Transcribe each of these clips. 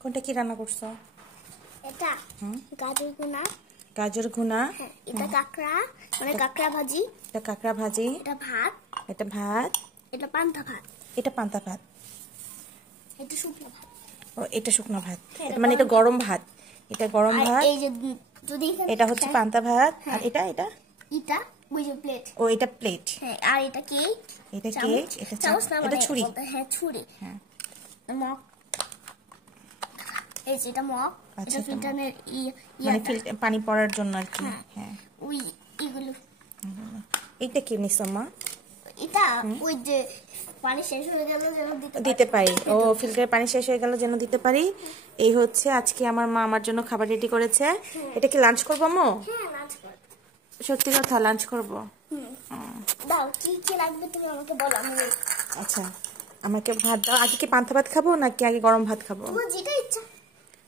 কোনটা কি রান্না করছো? এটা গাজর ভুনা। গাজর ভুনা। এটা কাঁকড়া, মানে কাঁকড়া ভাজি। এটা কাঁকড়া ভাজি। এটা ভাত। এটা ভাত। এটা পান্তা ভাত। এটা পান্তা ভাত। এটা শুকনো ভাত। ও এটা শুকনো ভাত, মানে এটা গরম ভাত। এটা গরম ভাত। এই যে যদি এটা হচ্ছে পান্তা ভাত। আর এটা এটা ওই যে প্লেট। ও এটা প্লেট। হ্যাঁ, আর এটা কেক। এটা কেক। এটা চামচ না, এটা ছুরি। হ্যাঁ, ছুরি। হ্যাঁ, মগ। এই যে এটা মগ। এটা ফিল্টারের মানে পানি পড়ার জন্য আর কি। হ্যাঁ, ওই এগুলো। এইটা কি নিছো মা? এটা ওই যে পানি শেষ হয়ে গেল যেন দিতে পারি। ও ফিল্টারের পানি শেষ হয়ে গেল যেন দিতে পারি। এই হচ্ছে আজকে আমার মা আমার জন্য খাবার রেডি করেছে। এটা কি লাঞ্চ করবো আম্মু? হ্যাঁ, লাঞ্চ করব। সত্যি কথা, লাঞ্চ করব। দাও, কি কি লাগবে তুমি আমাকে বলো। আমি আচ্ছা, আমাকে ভাত দাও। আগে কি পান্তা ভাত খাবো নাকি আগে গরম ভাত খাবো? তোমার যেটা ইচ্ছা।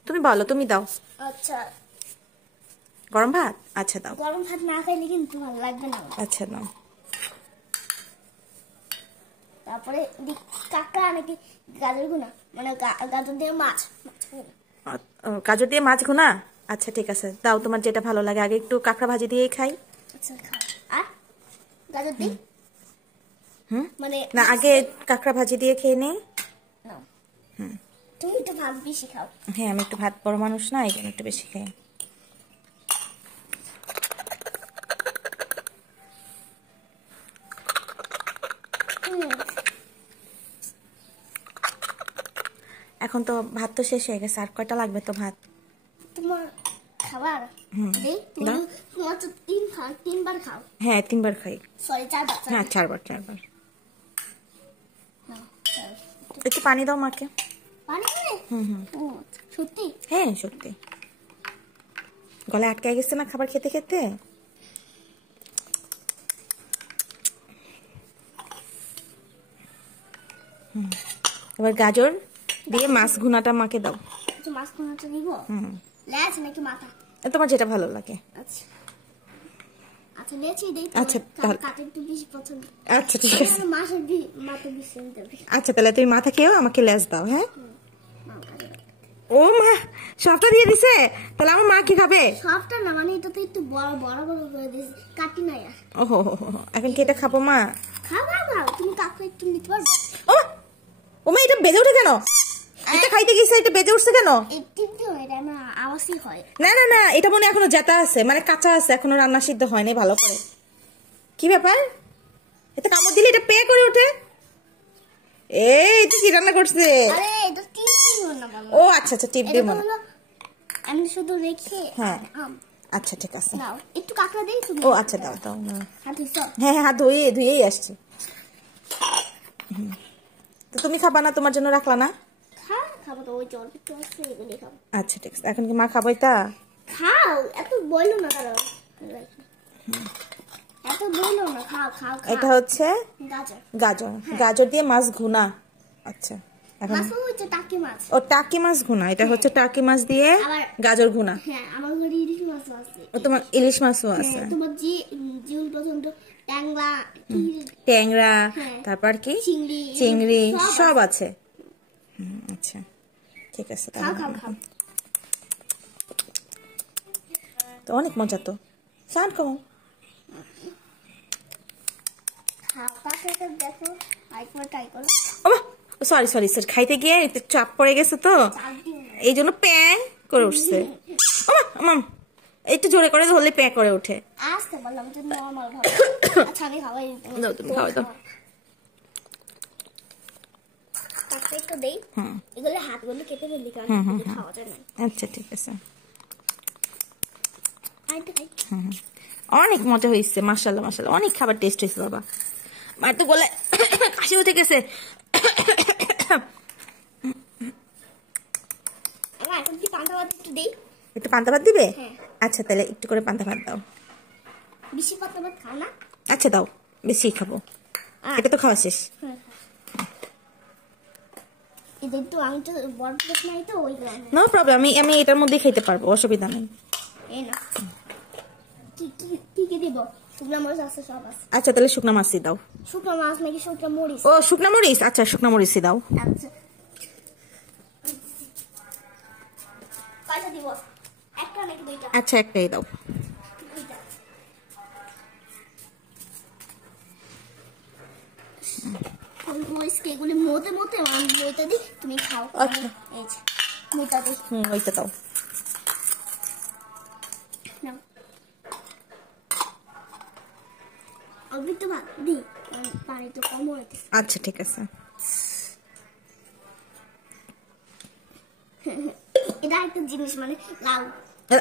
তুমি বলো, তুমি দাও। আচ্ছা, গরম ভাত। আচ্ছা দাও। গরম ভাত না খাইলে কিন্তু ভালো লাগবে না। আচ্ছা নাও। তারপরে কাঁকড়া নাকি গাজর ভুনা, মানে গাজর দিয়ে মাছ। গাজর দিয়ে মাছ ভুনা। আচ্ছা ঠিক আছে, দাও তোমার যেটা ভালো লাগে। আগে একটু কাঁকড়া ভাজি দিয়েই খাই। আচ্ছা, খাও। আর গাজর দিয়ে মানে না, আগে কাঁকড়া ভাজি দিয়ে খেয়ে নেই। তুমি একটু ভাত বেশি খাও। হ্যাঁ, আমি একটু ভাত বড় মানুষ না, এই জন্য একটু বেশি খাই। এখন তো ভাত তো শেষ হয়ে গেছে, আর কয়টা লাগবে তো ভাত? তোমার খাবার তোমার তো তিনবার খাও। হ্যাঁ, 3বার খাই। সরি, 4বার। হ্যাঁ, 4বার। একটু পানি দাও মাকে। পানি খাবে? সত্যি? হ্যাঁ সত্যি। গলায় আটকে গেছে না খাবার খেতে খেতে। এবার গাজর দিয়ে মাছ ভুনাটা মাকে দাও। আচ্ছা, মাছ ভুনাটা দিব। লেজ নাকি মাথা? তোমার যেটা ভালো লাগে। আচ্ছা আচ্ছা, লেজই দেই। আচ্ছা, তাহলে কাটে একটু বেশি পছন্দ। আচ্ছা ঠিক আছে। মাছের মাথা বেশি দেবে। আচ্ছা, তাহলে তুমি মাথা খেয়েও আমাকে লেজ দাও। হ্যাঁ। ও মা, সবটা দিয়ে দিছে। তাহলে আমার মা কি খাবে? সবটা না, মানে এটা তো একটু বড় বড় করে দিয়েছে, কাটি নাই আর। ওহো, এখন কি এটা খাবো মা? খাও, তুমি কাকু একটু নিতে পারবে? ও মা, এটা বেজে ওঠে কেন? এটা খাইতে গেছে, এটা বেজে উঠছে কেন? আওয়াজই হয়। না না না, এটা মনে এখনো জেতা আছে, মানে কাঁচা আছে, এখনো রান্না সিদ্ধ হয়নি ভালো করে। কি ব্যাপার? এটা কামড় দিলে এটা পে করে ওঠে। এই তুই কি রান্না করছে? আরে এটা টিপ দিও না বাবা। ও আচ্ছা আচ্ছা, টিপ দিও না। আমি শুধু রেখে। হ্যাঁ, আচ্ছা ঠিক আছে। নাও, একটু কাঁকড়া দেই তুমি। ও আচ্ছা, দাও দাও। হাত ধুইছো? হ্যাঁ হ্যাঁ, হাত ধুয়েই আসছি। তো তুমি খাবা না? তোমার জন্য রাখলা না? খাবো তো, ওই জল একটু আছে, এগুলি খাবো। আচ্ছা ঠিক আছে, এখন কি মা খাবোই তা? খাও, এত বইলো না। এত বইলো না, খাও খাও। এটা হচ্ছে গাজর। গাজর দিয়ে মাছ ভুনা। আচ্ছা, এখন টাকি মাছ। ও টাকি মাছ ভুনা। এটা হচ্ছে টাকি মাছ দিয়ে গাজর ভুনা। হ্যাঁ, আমার ঘরে ইলিশ মাছ আছে। ও তোমার ইলিশ মাছও আছে? তোমার জিউল পছন্দ? ট্যাংরা, তারপর কি চিংড়ি সব আছে। আচ্ছা ঠিক আছে, তো অনেক মজা তো। সান কম। সরি সরি স্যার, খাইতে গিয়ে একটু চাপ পড়ে গেছে তো, এই জন্য প্যাং করে উঠছে। একটু জোরে করে ধরলে প্যাঁ করে ওঠে। তুমি খাওয়াই দাও। আচ্ছা ঠিক আছে। অনেক মজা হয়েছে, মাশাআল্লাহ মাশাআল্লাহ, অনেক খাবার টেস্ট হয়েছে বাবা। মার তো গলায় কাশি উঠে গেছে। একটু পান্তা ভাত দিবে? আচ্ছা, তাহলে একটু করে পান্তা ভাত দাও। বেশি পান্তা ভাত খাও না? আচ্ছা দাও, বেশি খাবো। এটা তো খাওয়া শেষ। নো প্রবলেম, আমি এটার মধ্যে খেতে পারবো, অসুবিধা নেই। আচ্ছা, তাহলে শুকনো মাছই দাও। শুকনো মাছ নাকি শুকনো মরিচ? ও শুকনো মরিচ, আচ্ছা শুকনো মরিচই দাও। আচ্ছা, আচ্ছা একটাই দাও। এগুলি মতে মতে মতে দিই, তুমি খাও। আচ্ছা এই যে মোটা দিই। ওইটা দাও। অল্প একটু ভাত দিই, পানি তো কম হয়েছে। আচ্ছা ঠিক আছে। এটা একটা জিনিস মানে লাউ,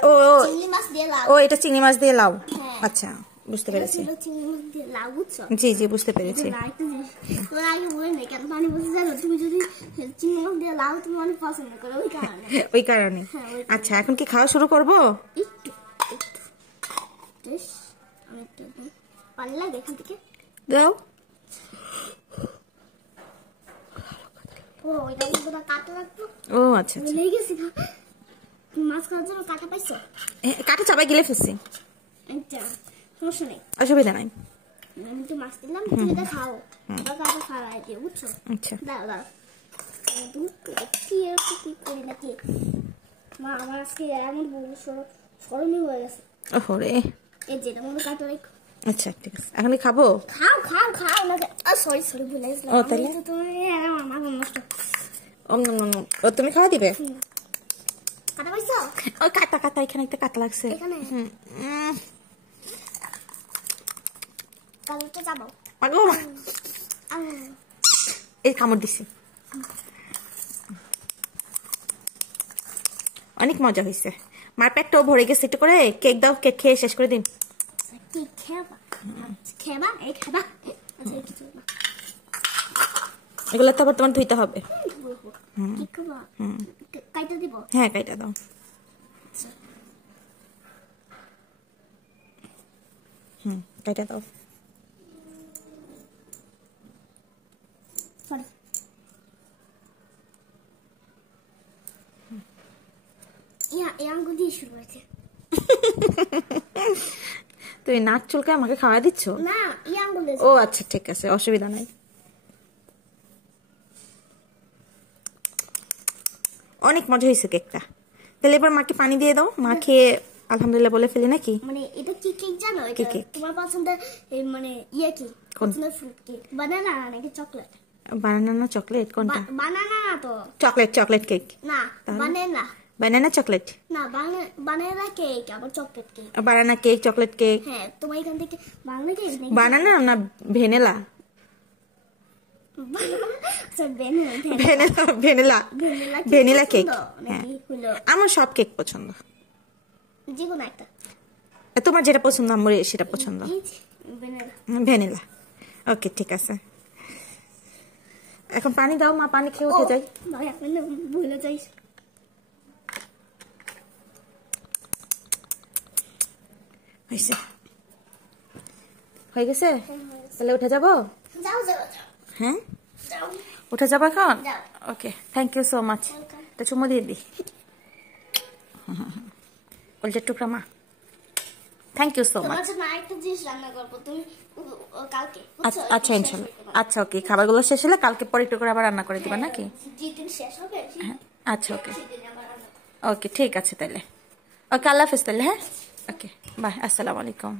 ও চিংড়ি মাছ দিয়ে লাউ। ও এটা চিংড়ি মাছ দিয়ে লাউ। হ্যাঁ। আচ্ছা বুঝতে পেরেছি। চিংড়ি মাছ দিয়ে লাউ, বুঝছো? জি জি বুঝতে পেরেছি। আরেকটা জিনিস তোমার আগে বলে নেই কেন পানি বলতে জানো, তুমি যদি চিংড়ি মাছ দিয়ে লাউ তুমি অনেক পছন্দ করো, ওই কারণে। ওই কারণে। আচ্ছা এখন কি খাওয়া শুরু করব? একটু একটু বেশ, আমি একটু পানি লাগে এখান থেকে দাও। ও ওইটা পুরো কাটা লাগতো। ও আচ্ছা আচ্ছা। লেগে গেছে। মাছ খাওয়ার জন্য কাটা পাইছো? কাটা চাবাই গিলে ফেলছি। আচ্ছা সমস্যা নেই, অসুবিধা নাই। আমি তো মাছ দিলাম, তুমি এটা খাও। কাটা খাওয়াই দিও, বুঝছো? আচ্ছা দাও দাও। তুমি কি করি নাকি মা, আমার আজকে এমন সরমই হয়ে গেছে। ওরে এই যেটা মনে কাটা রেখো। আচ্ছা ঠিক আছে। এখন খাবো? খাও খাও খাও না। সরি সরি ভুলে গেছিলাম। ও তাহলে তুমি আমার নষ্ট। ও তুমি খাওয়া দিবে? কাটা পাইছো? ওই কাটা কাটা এখানে একটা কাটা লাগছে। এখানে কালকে যাবো। পাগল এই কামড় দিছি। অনেক মজা হয়েছে। মার পেটটাও ভরে গেছে। একটু করে কেক দাও, কেক খেয়ে শেষ করে দিন। কি খেবা? খেবা এই খেবা। এগুলো তো আবার তোমার ধুইতে হবে। কি খাবা? কাইটা দিব? হ্যাঁ কাইটা দাও। কাইটা দাও। সরি। এই আঙ্গুল দিয়ে শুরু হয়েছে। তুমি নাক চুলকে আমাকে খাওয়া দিচ্ছ? না, এই আঙ্গুল দিয়ে। ও আচ্ছা ঠিক আছে, অসুবিধা নাই। অনেক মজা হয়েছে কেকটা। তাহলে এবার মাকে পানি দিয়ে দাও। মা খেয়ে আলহামদুলিল্লাহ বলে ফেলি নাকি? মানে এটা কি কেক জানো? কি কেক? তোমার পছন্দের মানে ইয়ে কি? পছন্দের ফ্রুট কেক? বানানা নাকি চকলেট? বানানা না চকলেট কোনটা? বানানা না তো। Chocolate cake. না, বানানা। বানানা চকলেট না, বানানা কেক আবার chocolate cake. Banana cake, chocolate cake. হ্যাঁ, তোমার এখান থেকে বানানা কেক নাকি? বানানা না ভ্যানিলা? Vanilla cake. আমার সব কেক পছন্দ, যে কোনো একটা। তোমার যেটা পছন্দ আমার সেটা পছন্দ। ভ্যানিলা। ওকে ঠিক আছে। এখন পানি দাও, মা পানি খেয়ে উঠে যাই। ভুলে যাই। হয়ে গেছে? তাহলে উঠে যাবো? হ্যাঁ উঠে যাবো এখন? ওকে, থ্যাংক ইউ সো মাচ। তো চুমো দিয়ে দিই। কলজের টুকরা মা, থ্যাংক ইউ সো মাচ। আচ্ছা ইনশাল্লাহ। আচ্ছা ওকে, খাবারগুলো শেষ হলে কালকে পরে একটু করে আবার রান্না করে দিবা নাকি? আচ্ছা ওকে ওকে ঠিক আছে তাহলে। ওকে আল্লাহ হাফেজ তাহলে। হ্যাঁ ওকে বাই, আসসালামু আলাইকুম।